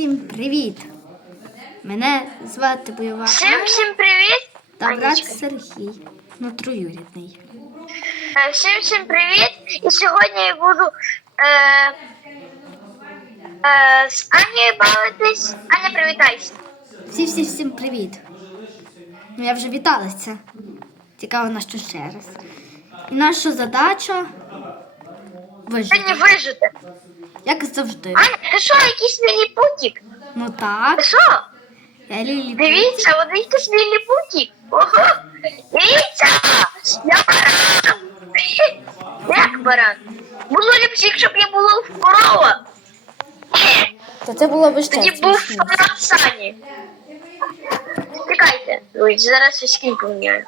всім привіт! Мене звати Бойова Всім всім привіт! та брат Сергій, ну троюрідний. Е, Всім всім привіт! І сьогодні я буду е, е, з Анією бавитись. Аня, привітайся. Всі всі всім привіт. Ну я вже віталася. Цікаво на що ще раз. І наша задача вижити. Сьогодні вижити. Як завжди. Аня, ти що, якийсь ліліпутік? Ну Ти так, що? я лілі. Дивіться, от якийсь ліліпутік. Ого! Дивіться! Я баран! Як баран? Було ліпше, якщо б я була в корова. То це було би Тоді був фанат Сані. Чекайте, зараз я скін поміняю.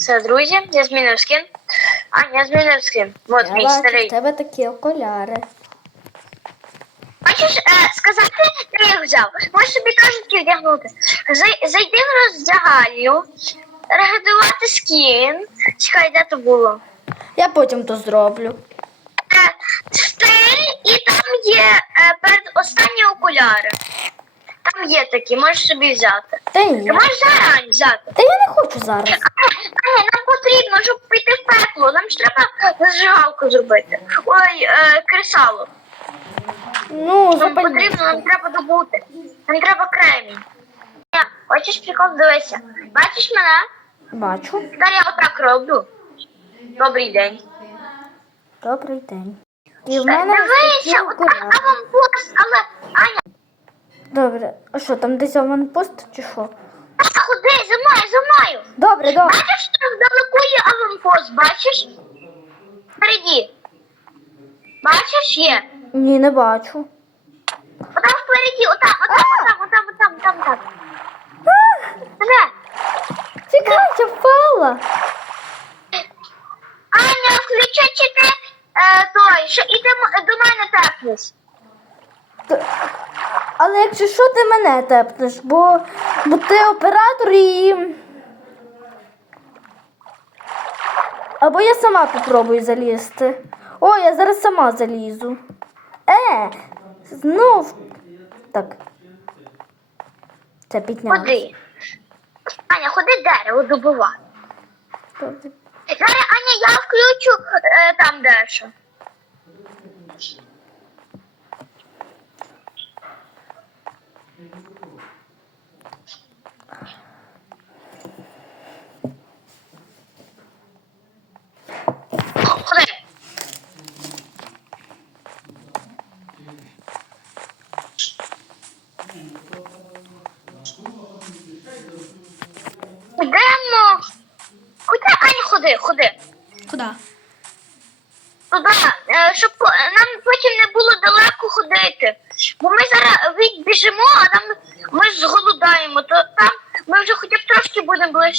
Все, друзі, я змінив скін. А, я змінив скін. Вот Я мій бачу, старий. тебе такі окуляри. Бачиш, е, сказати, де я їх взяв. Можеш собі кажуть вдягнути. Зай- Зайди в роздягальню, регулювати скін. Чекай, де то було? Я потім то зроблю. Е, Стиль, і там є е, перед останні окуляри. Там є такі, можеш собі взяти. Та ні. Ти можеш зараз взяти. Та я не хочу зараз. Аня, нам потрібно, щоб піти в пекло. Нам ж треба зажигалку зробити. Ой, е, кресало. Ну, Нам потрібно, нам треба добути. Нам треба кремінь. Хочеш прикол, дивися. Бачиш мене? Бачу. Тепер я отак роблю. Добрий день. Добрий день. І в мене Дивися, отак аванпост, але Аня, Добре, а що, там десь аванпост чи що? та ходи за мною, за мною. Добре, добре. Бачиш, там вдалеку є аванпост, бачиш? Впереді. Бачиш, є. Ні, не бачу. Отам впереді, отам, отам, отам, отам, отам, отам, отам. Де? Чекай, я впала. Аня, включи чи ти е, той, що іди до мене тепнись. Але якщо що, ти мене тепнеш, бо, бо ти оператор і. Або я сама попробую залізти. О, я зараз сама залізу. Е, знов. Так. Це підняла. Ходи. Аня, ходи дерево добувати. Зараз, Аня, я включу е, там дещо. Mm-hmm.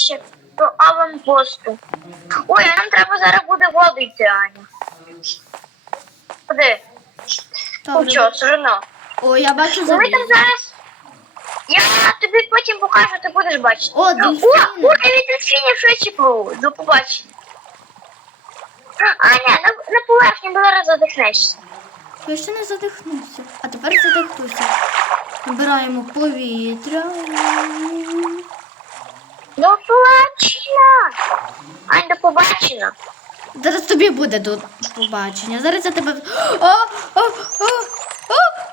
Ближче до аванпосту. Ой, а нам треба зараз буде воду йти, Аня. Ходи. Ну що, все одно. О, я бачу Ну, Ми там зараз. Я тобі потім покажу, ти будеш бачити. О, О, дельфіни. о, я від дельфінів швидше пливу. До побачення. Аня, на, на поверхні, бо зараз задихнешся. Я ще не задихнувся. А тепер задихнуся. Набираємо повітря. До побачення. Ань, до побачення. Зараз тобі буде до побачення. Зараз я тебе. О, о, о, о.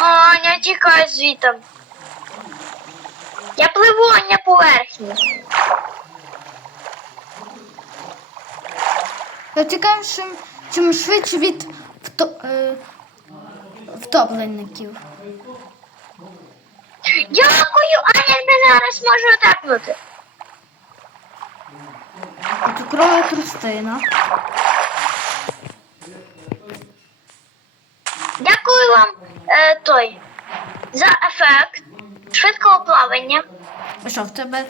Аня, тікай звітом. Я пливу, а поверхні. Я чекаю, чим, чим швидше від вто, е, втопленників. Дякую, тебе зараз можу отепнути. Цукрова трустина. Дякую вам, е, той, за ефект швидкого плавання. А що, в тебе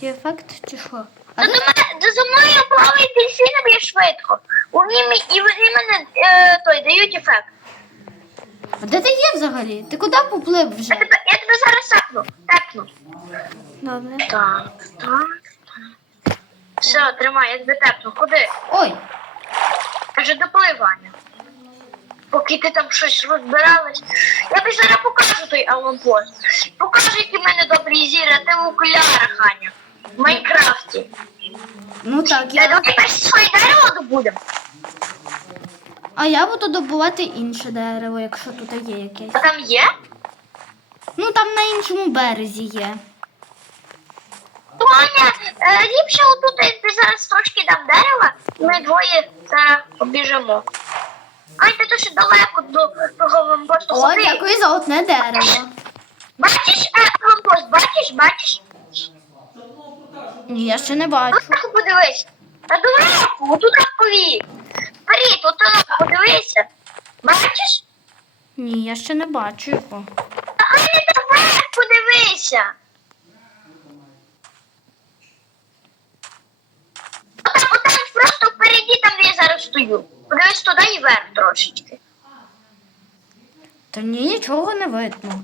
є ефект чи що? А Та до мене до за мною плавають дельфіни б'є швидко. Вони, мі- і вони мене е, той дають ефект. А де ти є взагалі? Ти куди поплив вже? Я тебе, я тебе зараз тепну. Тепну. Добре. Так, так, так. Все, тримай, я тебе тепну. Ходи. Ой, Каже, допливання. поки ти там щось розбиралась. Я тобі зараз покажу той аванпост. Покажу, які в мене добрі зіри, а ти в окулярах, Аня. В Майнкрафті. Ну так, Я я... давай своє дерево добудемо. А я буду добувати інше дерево, якщо тут є якесь. А там є? Ну там на іншому березі є. Тоня, е, ліпше отут тобі зараз трошки дам дерева, і ми двоє зараз побіжимо. Ай, ти дуже далеко до того аванпосту. О, Ходи. дякую за одне дерево. Бачиш е, аванпост, бачиш, бачиш? Ні, я ще не бачу. Тут подивись. Та далеко, отут повік. Вперед, отут подивися. Бачиш? Ні, я ще не бачу його. Аня, давай подивися. Отам, отам просто впереді, там де я зараз стою. Подивись туди і вверх трошечки. Та ні, нічого не видно.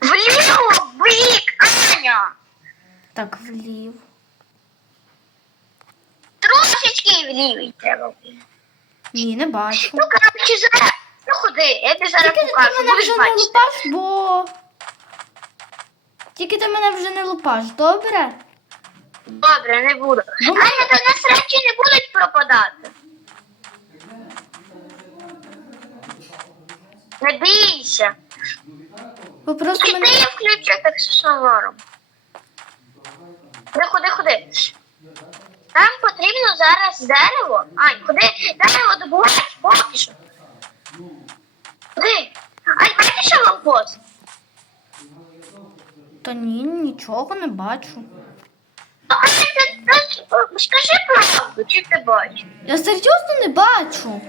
Вліво, в бік, Аня. Так, влів. Трошечки влівий треба. Ні, не бачу. Ну, коротше, зараз. Ну ходи, я тобі зараз Тільки ти покажу. мене Будеш вже не бачити. лупаш, бо. Тільки ти мене вже не лупаш, добре? Добре, не буду. Ну, Аня, до нас речі не будуть пропадати. Не бійся. Ви просто Тільки ти мене. її включи аксесуаром. Ходи, ходи, ходи. Нам потрібно зараз дерево. Ань, ходи, дерево добувати поки що. Ходи. Ань, бачиш аванпост? Та ні, нічого не бачу. Аня, ти, ти, скажи правду, чи ти бачиш? Я серйозно не бачу.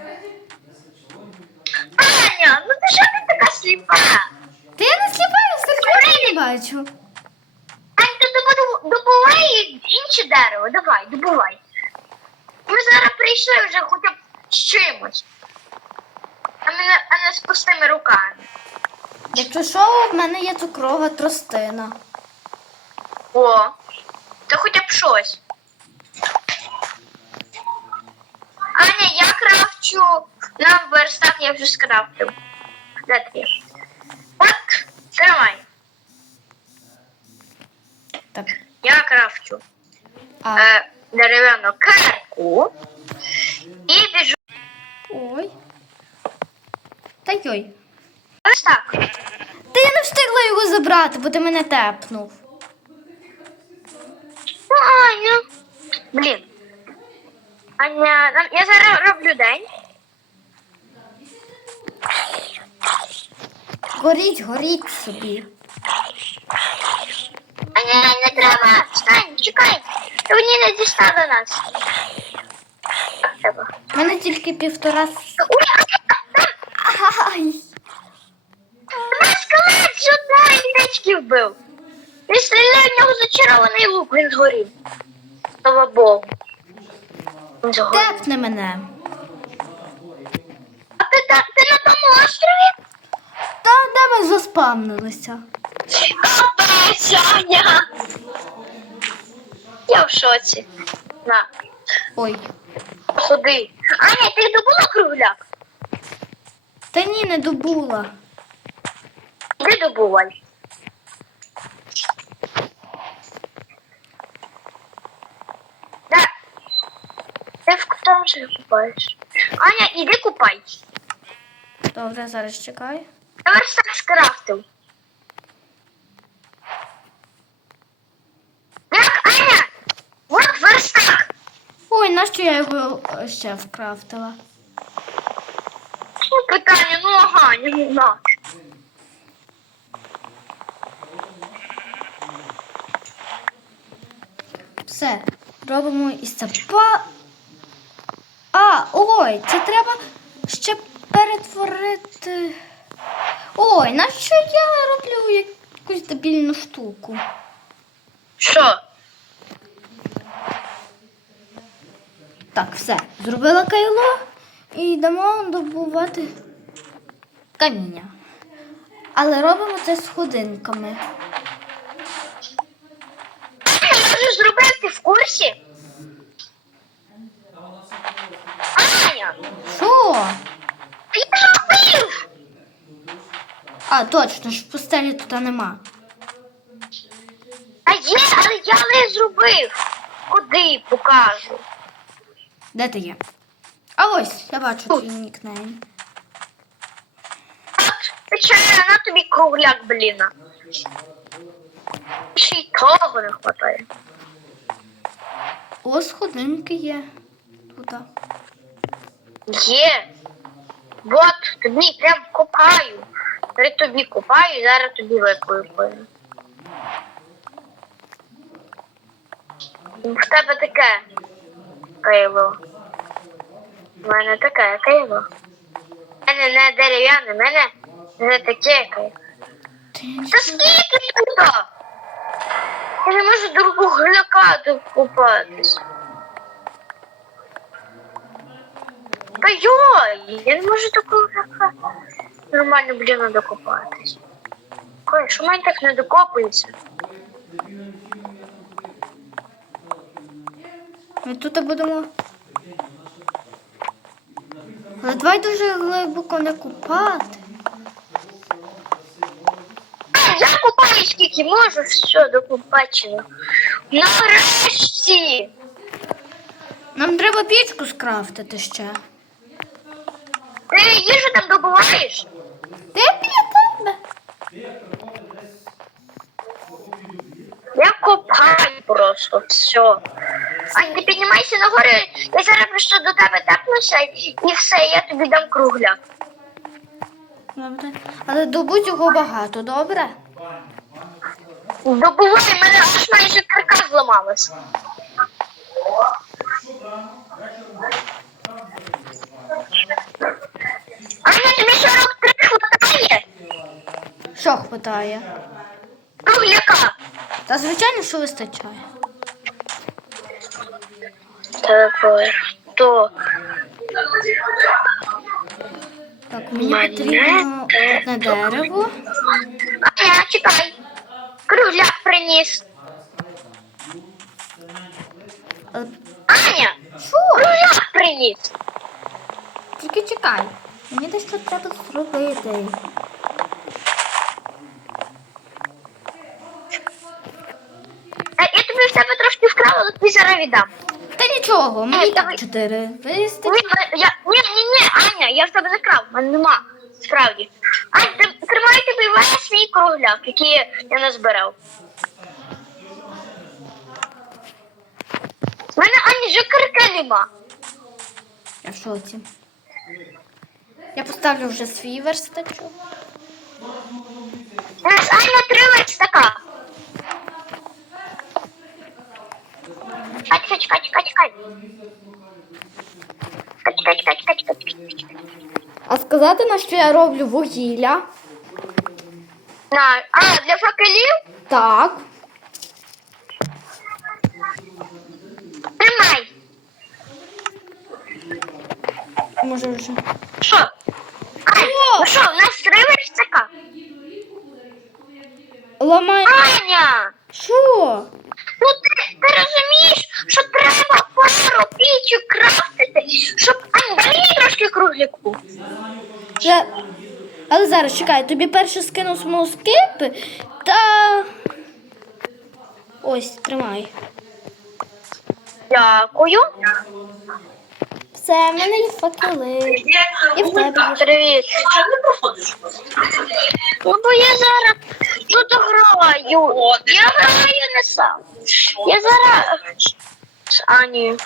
Аня, ну ти що ти така сліпа? Та я не сліпа, я серйозно не бачу. Добувай інше дерево, давай, добувай. Ми зараз прийшли вже хоча б з чимось. А, не, а не з пустими руками. Якщо що, в мене є цукрова тростина. О, то хоча б щось. Аня, я крафчу нам верстак, я вже скрафтив. Де ти? От, тримай. Так. Я крафчу А. е, дерев'яну карку і біжу. Ой. Та йой. Ось так. Та я не встигла його забрати, бо ти мене тепнув. Ну, Аня. Блін. Аня, я зараз роблю день. Горіть, горіть собі. Треба. Встань, чекай. Мені не дістав до нас. У мене тільки півтора. с- Ой, Ай! мене скелет з одної індички вбив. Він стріляє в нього зачарований лук, він згорів. Слава Богу. Він згорів. Тепни мене. А ти, та- ти на тому острові? Та де ми заспавнилися? Аня! Я в шоці. На, Ой. ходи. Аня, ти добула кругляк? Та ні, не добула. Іди добувай. Да. Ти в тому же купаєш. Аня, іди купай. Добре, зараз чекай. Я верстак скрафтив. Як, Аня? От верстак. Ой, нащо я його е, ще вкрафтила? Ну, питання, ну ага, не знаю. Все, робимо із це па. А, ой, це треба ще перетворити. Ой, нащо я роблю якусь дебільну штуку? Що? Так, все, зробила кайло і йдемо добувати каміння. Але робимо це з ходинками. Я вже зробив, в курсі? Аня, Що? я зробив! А, точно ж в пустелі тут нема. А є, але я не зробив. Куди покажу? Де ти є? А ось, я бачу твій нікнейм. От, на тобі кругляк, блін. Ще й того не хватає. О, сходинки є. Тут. Є. От, тобі прям копаю. При тобі копаю, зараз тобі викопаю. В тебе таке кайло. У мене таке кайло. У мене не дерев'яне, мене не таке кайло. Та скільки тут? Я не можу другу гляка докупатись. Та йой, я не можу такого гляка нормально, блін, докопатись. Ой, що мене так не докопується? Ми тут будемо. Але давай дуже глибоко не купати. Я купаю скільки можу, все, до побачення. Нарешті! Нам треба пічку скрафтити ще. Ти їжу там добуваєш? Де біля тебе? Я копаю просто все. Ань, ти піднімайся нагору, я зараз просто до тебе тепнуся і все, я тобі дам кругляк. Добре. Але добудь його багато, добре? Добувай, в мене аж майже каркас зламалась. Аня, тобі 43 хватає? Що хватає? Кругляка. Та звичайно, що вистачає. Тепер то. Так, мені Монета. потрібно одне дерево. Аня, чекай. Кругляк приніс. Е, Аня, Що? кругляк приніс. Тільки чекай. Мені дещо треба зробити. Е, Я тобі в тебе трошки вкрала, але тобі зараз віддам. Нічого, мені Е, так давай. чотири. Ні, я, ні, ні, ні, Аня, я в тебе не крав, в мене нема. Справді. Ань, ти, тримай тобі весь свій кругляк, який я назбирав. В мене Ані вже кирки нема. Я в шоці. Я поставлю вже свій верстачок. У нас Аня три верстака. Чекай, чекай, чекай, чекай. Чекай, чекай, чекай, чекай, чекай. А сказати, на що я роблю вугілля? На, а, для факелів? Так. Тримай. Може вже. Що? Ань, ну що, у нас три верстака? Ламай. Аня! Що? Ну ти, розумієш, що треба пічок крафтити, щоб Андрій трошки кругляку. Я... Але зараз чекай, тобі перше скину смолоскипи та. Ось, тримай. Дякую. В мене є факели. І в тебе є. Привіт. Ну бо я зараз тут граю. Я граю не сам. Я зараз з Анією.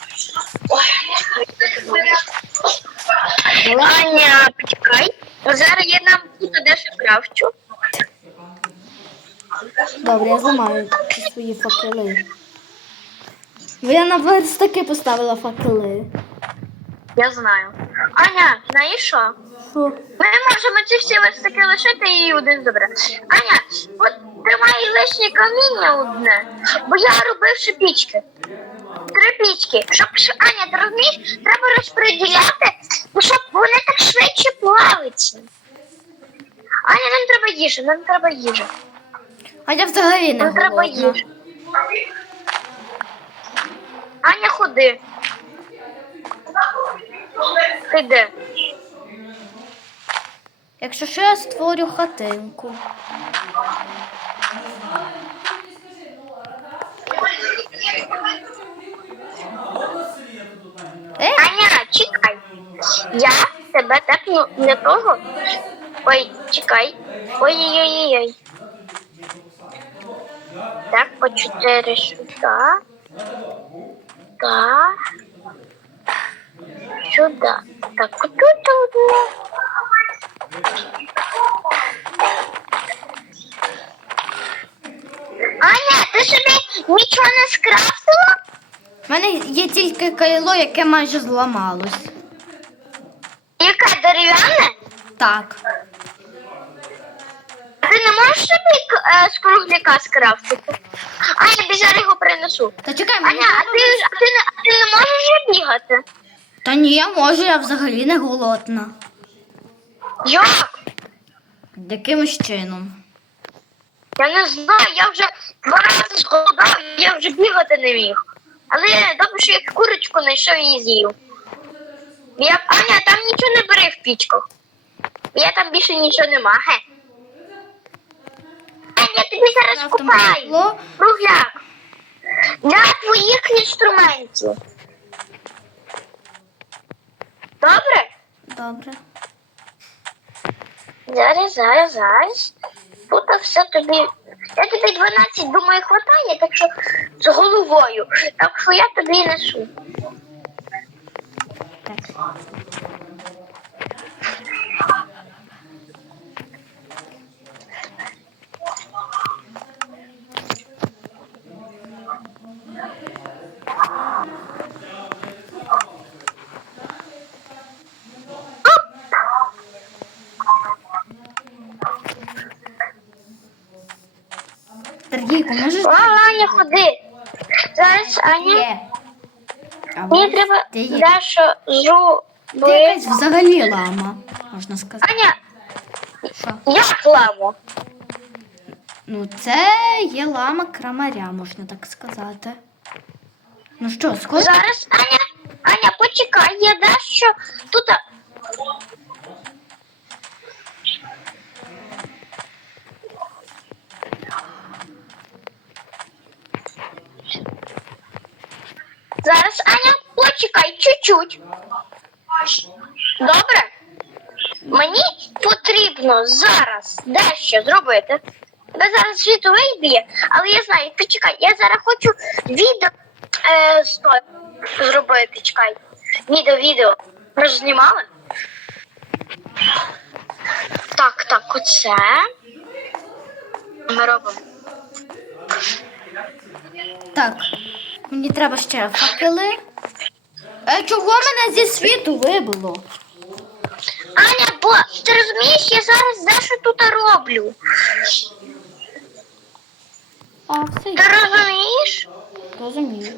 Аня, почекай. Зараз я нам тут дещо крафчу. Добре, я зламаю ці свої факели. Бо я на верстаки поставила факели. Я знаю. Аня, знаєш що? Ми можемо ці всі ось таки лишити і один забере. Аня, от тримай лишнє каміння одне, бо я робив ще пічки. Три пічки. Щоб Аня, ти розумієш, треба розподіляти, щоб вони так швидше плавиться. Аня, нам треба їжа, нам треба їжа. А я взагалі не Нам треба голодна. їжа. Аня, ходи. Ти де? Якщо що, я створю хатинку. Е, Аня, чекай. Я тебе так ну, не того. Ой, чекай. Ой-ой-ой-ой. Так, по чотири сюди. Так. Сюди. Так, тут одне. Аня, ти собі нічого не скрафтила? в мене є тільки кайло, яке майже зламалось. Яке дерев'яне? Так. А Ти не можеш собі е, з кругляка скрафтити? А я тобі його принесу. Та чекай, мені Аня, а треба- ти, а ти, не, а ти не можеш вже бігати? Та ні, я можу, я взагалі не голодна. Як? Якимось чином. Я не знаю, я вже два рази зголодав, я вже бігати не міг. Але добре, що я курочку знайшов і з'їв. Я, Аня, там нічого не бери в пічках. Я там більше нічого нема, ге. Аня, тобі зараз купаю. Кругляк. Для твоїх інструментів. Добре? Добре. Зараз, зараз, зараз. Тут все тобі. Я тобі 12, думаю, хватає, так що з головою. Так що я тобі несу. Так. Сергійко, можеш? О, Аня, ходи. Зараз, Аня, Є. Мені треба ти є. Ти зробити. якась взагалі лама, можна сказати. Аня, Що? як ламу? Ну, це є лама крамаря, можна так сказати. Ну що, сходи? Зараз, Аня, Аня, почекай, я дещо тут. Зараз, Аня, почекай чуть-чуть. Добре? Мені потрібно зараз дещо зробити. Тебе зараз світ виб'є, але я знаю, почекай, я зараз хочу відео е, стой, зробити, чекай. Відео, відео. Ми ж знімали? Так, так, оце. Ми робимо. Так, мені треба ще факели. Е, чого мене зі світу вибило? Аня, бо ти розумієш, я зараз дещо тут роблю. А, все, Ти розумієш? розумію.